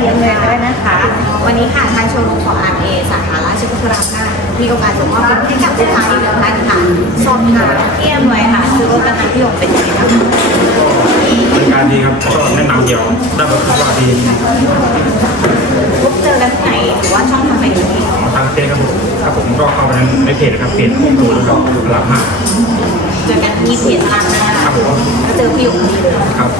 เยี่ยมเลยด้วยนะคะ วันนี้ค่ะทางโชว์รูมของ RA สาขาราชบุรีรัมย์ค่ะมีโอกาสส่งมอบเป็นให้กับลูกค้าอีกหนึ่งท่านค่ะสอบถามเที่ยมเลยค่ะคือรถกระทำที่หยกเป็นยังไงบ้างคะบริการดีครับก็แนะนำเกี่ยวได้แบบว่าดีพบเจอกันที่ไหนหรือว่าช่องทางไหนดีทางเฟซครับผมครับผมก็เข้าไปในเพจนะครับเพจดูแล้วก็หลับห้าเจอกันที่เพจร้านหน้า ครับผมก็เจอพี่หยกพอดีเลยครับ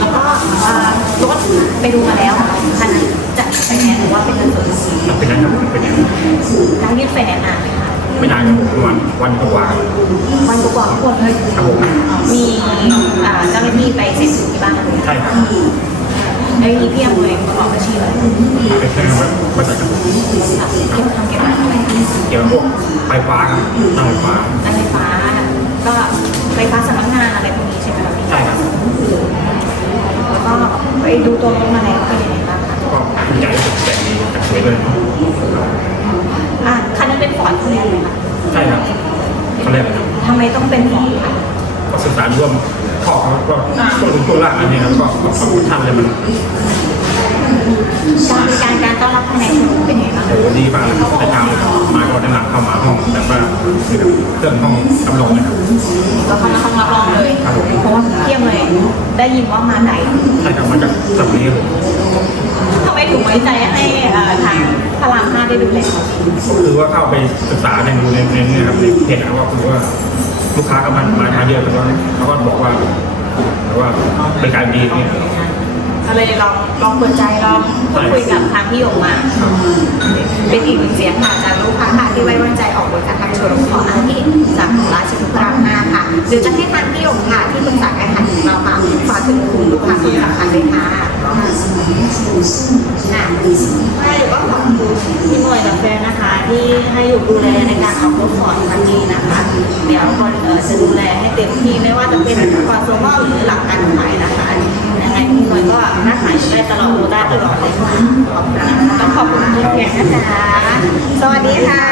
แล้วก็เอ่อรถไปดูมาแล้วคันนั้นจะไฟแนนซ์หรือว่าเป็นเงินสดเป็นยังครับเป็นยังการยื่นไฟแนนซ์นานไหมคะไม่นานครับผมประมาณวันกว่าวันกว่าๆทุกคนเลยครับผม มีอ่าเจ้าหน้าที่ไปเซ็นถึงที่บ้านเลยใช่ครับแล้วมีพี่อำนวยประกอบอาชีพอะไรเป็นเครื่องบริษัทครับผมค่ะเกี่ยวกับทำเกี่ยวกับอะไรเกี่ยวกับพวกไฟฟ้าครับตั้งไฟฟ้าการไฟฟ้า อะไรพวกนี้ใช่ไหมคะพี่ใช่ครับแล้วก็ไปดูตัวรถมาแล้วเป็นยังไงบ้างคะก็ภูมิใจรู้สึกแต่ดีแต่สวยเลยอะคันนี้เป็นฟอร์ดคนแรกเลยค่ะใช่ครับเขาเรียกอะไรครับทำไมต้องเป็นฟอร์ดคะก็ศึกษาร่วมข้อเขาก็ช่วงถึงช่วงล่างอันนี้ครับก็ก็ฟังท่านเลยมันการบริการการต้อนรับภายในโชว์รูมเป็นยังไงบ้างโหดีมากเลยครับแต่เช้าเลยครับมาก็แนะนำเข้ามาห้องแบบว่าคือแบบเครื่องห้องกำลองนะครับก็เข้ามาต้องรับรองะว่าเทียมเลยได้ยินว่ามาไหนใช่ครับมาจากสัปดาห์นี้ครับผมทำไมถึงไว้ใจให้เอ่อทางพระรามห้าได้ดูแลเขาก็คือว่าเข้าไปศึกษาในดูในในเนี่ยครับในเพจนะครับว่าคือว่าลูกค้าก็มามามาเยอะแต่ว่าเขาก็บอกว่าแต่ว่าบริการดีเนี่ยก็เลยลองลองเปิดใจลองพูดคุยกับทางพี่หยกมา เป็นอีกหนึ่งเสียงค่ะจากลูกค้าค่ะที่ไว้วางใจออกบริการทางโชว์รูมของอาเกตจากของราชบุรีรัมย์ หรือจะให้ทางพี่หยกค่ะที่ปรึกษาการขายของเราค่ะฝากถึงคุณลูกค้าคนสำคัญเลยค่ะอะให้หรือว่าขอบคุณพี่หน่วยกับแฟนนะคะ ที่ให้อยู่ดูแลในการออกรถฟอร์ดคันนี้นะคะเดี๋ยวก็เออจะดูแลให้เต็มที่ไม่ว่าจะเป็นก่อนส่งมอบหรือหลังการขายนะคะยังไงพี่หน่วยก็น่าขายได้ตลอดดูได้ตลอดเลยค่ะขอบคุณต้องขอบคุณทุกแขกนะคะ สวัสดีค่ะ